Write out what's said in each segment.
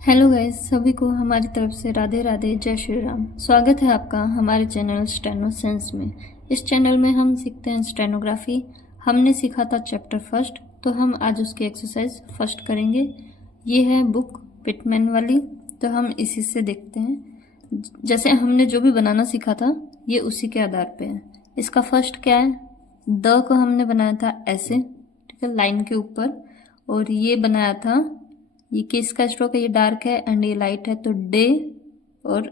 Hello guys, सभी को हमारी तरफ से राधे राधे, जय श्री राम। स्वागत है आपका हमारे चैनल स्टेनो सेंस में। इस चैनल में हम सीखते हैं स्टेनोग्राफी। हमने सीखा था चैप्टर फर्स्ट, तो हम आज उसकी एक्सरसाइज फर्स्ट करेंगे। ये है बुक पिटमैन वाली, तो हम इसी से देखते हैं। जैसे हमने जो भी बनाना सीखा था ये उसी के आधार पे है। इसका फर्स्ट क्या है, द को हमने बनाया था ऐसे, ठीक है, लाइन के ऊपर। और ये बनाया था, ये किसका स्ट्रोक है, ये डार्क है एंड ये लाइट है, तो डे। और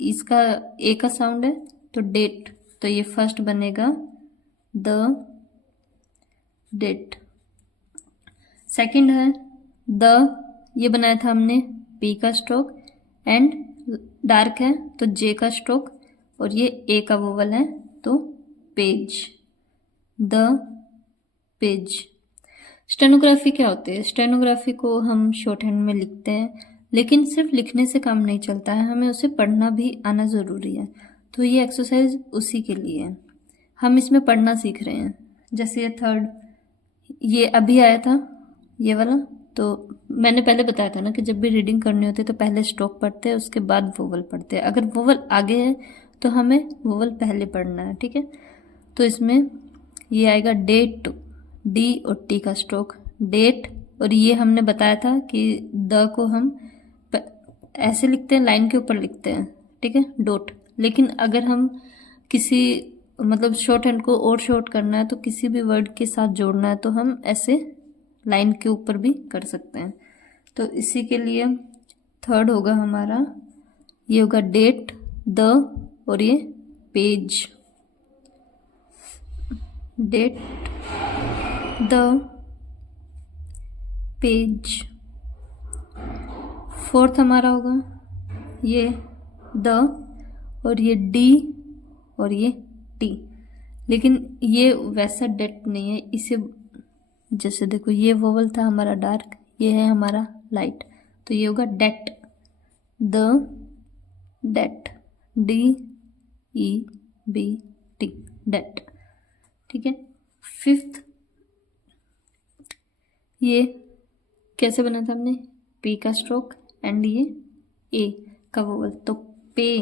इसका ए का साउंड है तो डेट, तो ये फर्स्ट बनेगा द डेट। सेकंड है द, ये बनाया था हमने पी का स्ट्रोक एंड डार्क है तो जे का स्ट्रोक, और ये ए का वोवल है तो पेज, द पेज। स्टेनोग्राफी क्या होती है? स्टेनोग्राफी को हम शॉर्ट हैंड में लिखते हैं, लेकिन सिर्फ लिखने से काम नहीं चलता है, हमें उसे पढ़ना भी आना ज़रूरी है। तो ये एक्सरसाइज उसी के लिए है। हम इसमें पढ़ना सीख रहे हैं। जैसे ये थर्ड, ये अभी आया था ये वाला, तो मैंने पहले बताया था ना कि जब भी रीडिंग करनी होती है तो पहले स्ट्रोक पढ़ते हैं, उसके बाद वोवल पढ़ते हैं। अगर वोवल आगे है तो हमें वोवल पहले पढ़ना है, ठीक है। तो इसमें ये आएगा डेट, डी और टी का स्ट्रोक, डेट। और ये हमने बताया था कि द को हम ऐसे लिखते हैं, लाइन के ऊपर लिखते हैं, ठीक है, डॉट। लेकिन अगर हम किसी मतलब शॉर्ट हैंड को और शॉर्ट करना है, तो किसी भी वर्ड के साथ जोड़ना है, तो हम ऐसे लाइन के ऊपर भी कर सकते हैं। तो इसी के लिए थर्ड होगा हमारा, ये होगा डेट, द और ये page, date the page. Fourth हमारा होगा ये द और ये डी और ये टी, लेकिन ये वैसा डेट नहीं है। इसे जैसे देखो, ये वोवल था हमारा डार्क, ये है हमारा लाइट, तो ये होगा date, the date, D E B T, date, ठीक है। फिफ्थ, ये कैसे बना था हमने, पी का स्ट्रोक एंड ये ए का वोवल, तो पे।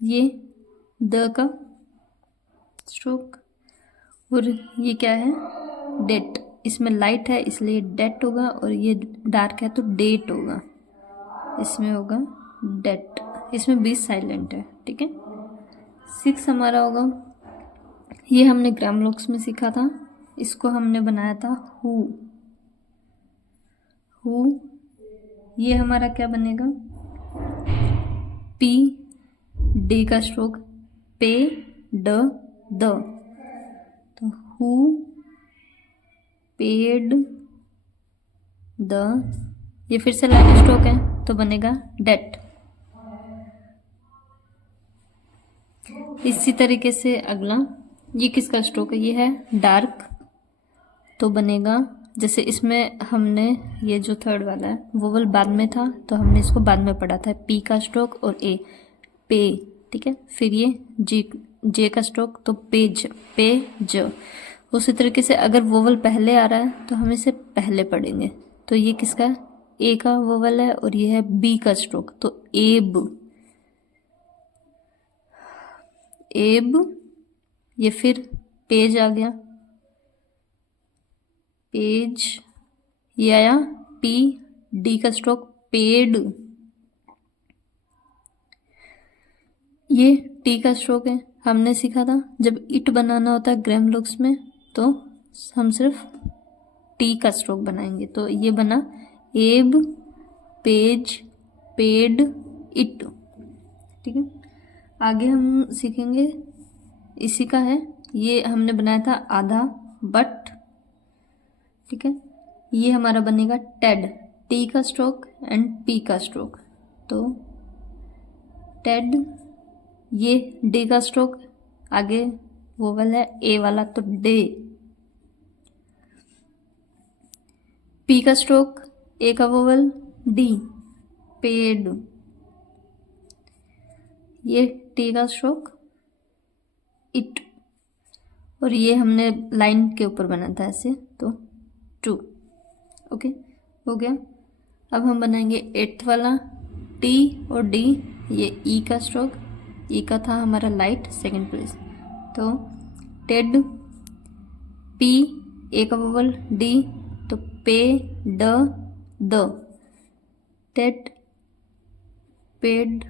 ये द का स्ट्रोक और ये क्या है, डेट। इसमें लाइट है इसलिए डेट होगा, और ये डार्क है तो डेट होगा, इसमें होगा डेट। इसमें बी साइलेंट है, ठीक है। सिक्स हमारा होगा, ये हमने ग्रामर में सीखा था, इसको हमने बनाया था हु। हु, ये हमारा क्या बनेगा, पी, डी का स्ट्रोक, पे, ड, द, तो हु पेड द, ये फिर से लाइन स्ट्रोक है तो बनेगा डेट। इसी तरीके से अगला, ये किसका स्ट्रोक है, ये है डार्क, तो बनेगा, जैसे इसमें हमने ये जो थर्ड वाला है वोवल बाद में था, तो हमने इसको बाद में पढ़ा था, पी का स्ट्रोक और ए, पे, ठीक है। फिर ये जी, जे का स्ट्रोक, तो पेज, पे ज। उसी तरीके से अगर वोवल पहले आ रहा है तो हम इसे पहले पढ़ेंगे। तो ये किसका है, ए का वोवल है और ये है बी का स्ट्रोक, तो एब, एब। ये फिर पेज आ गया, पेज, ये आया पी, डी का स्ट्रोक, पेड। ये टी का स्ट्रोक है, हमने सीखा था जब इट बनाना होता है ग्रामर में तो हम सिर्फ टी का स्ट्रोक बनाएंगे, तो ये बना एब, पेज, पेड, इट, ठीक है। आगे हम सीखेंगे, इसी का है, ये हमने बनाया था आधा, बट, ठीक है। ये हमारा बनेगा टेड, टी का स्ट्रोक एंड पी का स्ट्रोक, तो टेड। ये डी का स्ट्रोक, आगे वोवल है ए वाला तो डे, पी का स्ट्रोक, ए का वोवल डी, पेड। ये टी का स्ट्रोक, इट, और ये हमने लाइन के ऊपर बना था ऐसे, तो टू, ओके, हो गया। अब हम बनाएंगे 8th वाला टी और डी, ये ई का स्ट्रोक, ई का था हमारा लाइट सेकंड प्लेस, तो टेड, पी ए का वोवल, डी तो पे ड द, टेट पेड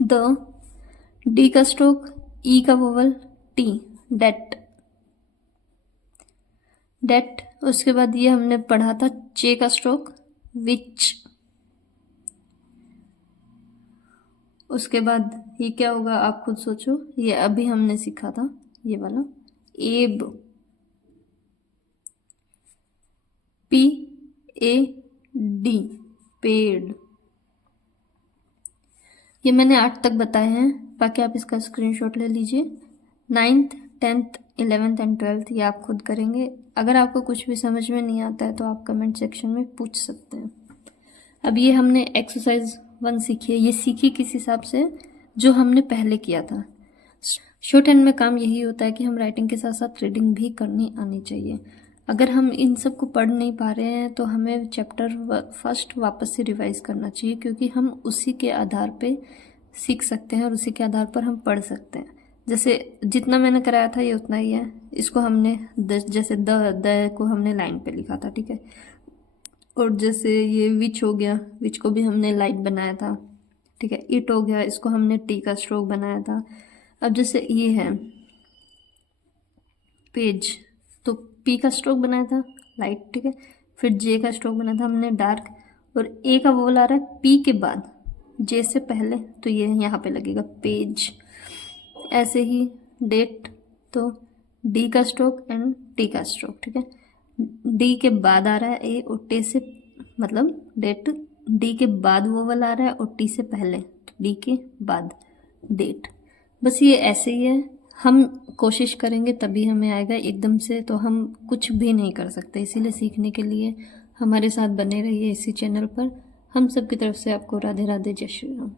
द, डी का स्ट्रोक, ई का वोवल, टी डेट डेट। उसके बाद ये हमने पढ़ा था चे का स्ट्रोक विच। उसके बाद ये क्या होगा आप खुद सोचो, ये अभी हमने सीखा था ये वाला एब, पी ए डी पेड। ये मैंने 8 तक बताए हैं, बाकी आप इसका स्क्रीनशॉट ले लीजिए। 9th 10th 11th and 12th ये आप खुद करेंगे। अगर आपको कुछ भी समझ में नहीं आता है तो आप कमेंट सेक्शन में पूछ सकते हैं। अब ये हमने एक्सरसाइज 1 सीखी है, ये सीखी किस हिसाब से जो हमने पहले किया था। शॉर्ट हैंड में काम यही होता है कि हम राइटिंग के साथ साथ रीडिंग भी करनी आनी चाहिए। अगर हम इन सब को पढ़ नहीं पा रहे हैं तो हमें चैप्टर फर्स्ट वापस से रिवाइज करना चाहिए, क्योंकि हम उसी के आधार पे सीख सकते हैं और उसी के आधार पर हम पढ़ सकते हैं। जैसे जितना मैंने कराया था ये उतना ही है। इसको हमने जैसे द को हमने लाइन पे लिखा था, ठीक है। और जैसे ये विच हो गया, विच को भी हमने लाइट बनाया था, ठीक है। इट हो गया, इसको हमने टी का स्ट्रोक बनाया था। अब जैसे ये है पेज, तो पी का स्ट्रोक बनाया था लाइट, ठीक है। फिर जे का स्ट्रोक बनाया था हमने डार्क, और ए का वोवल आ रहा है पी के बाद जे से पहले, तो ये यहाँ पे लगेगा पेज। ऐसे ही डेट, तो डी का स्ट्रोक एंड टी का स्ट्रोक, ठीक है। डी के बाद आ रहा है ए और टी से, मतलब डेट, डी के बाद वोवल आ रहा है और टी से पहले, तो डी के बाद डेट। बस ये ऐसे ही है, हम कोशिश करेंगे तभी हमें आएगा, एकदम से तो हम कुछ भी नहीं कर सकते। इसीलिए सीखने के लिए हमारे साथ बने रहिए इसी चैनल पर। हम सब की तरफ से आपको राधे राधे, जय श्री राम।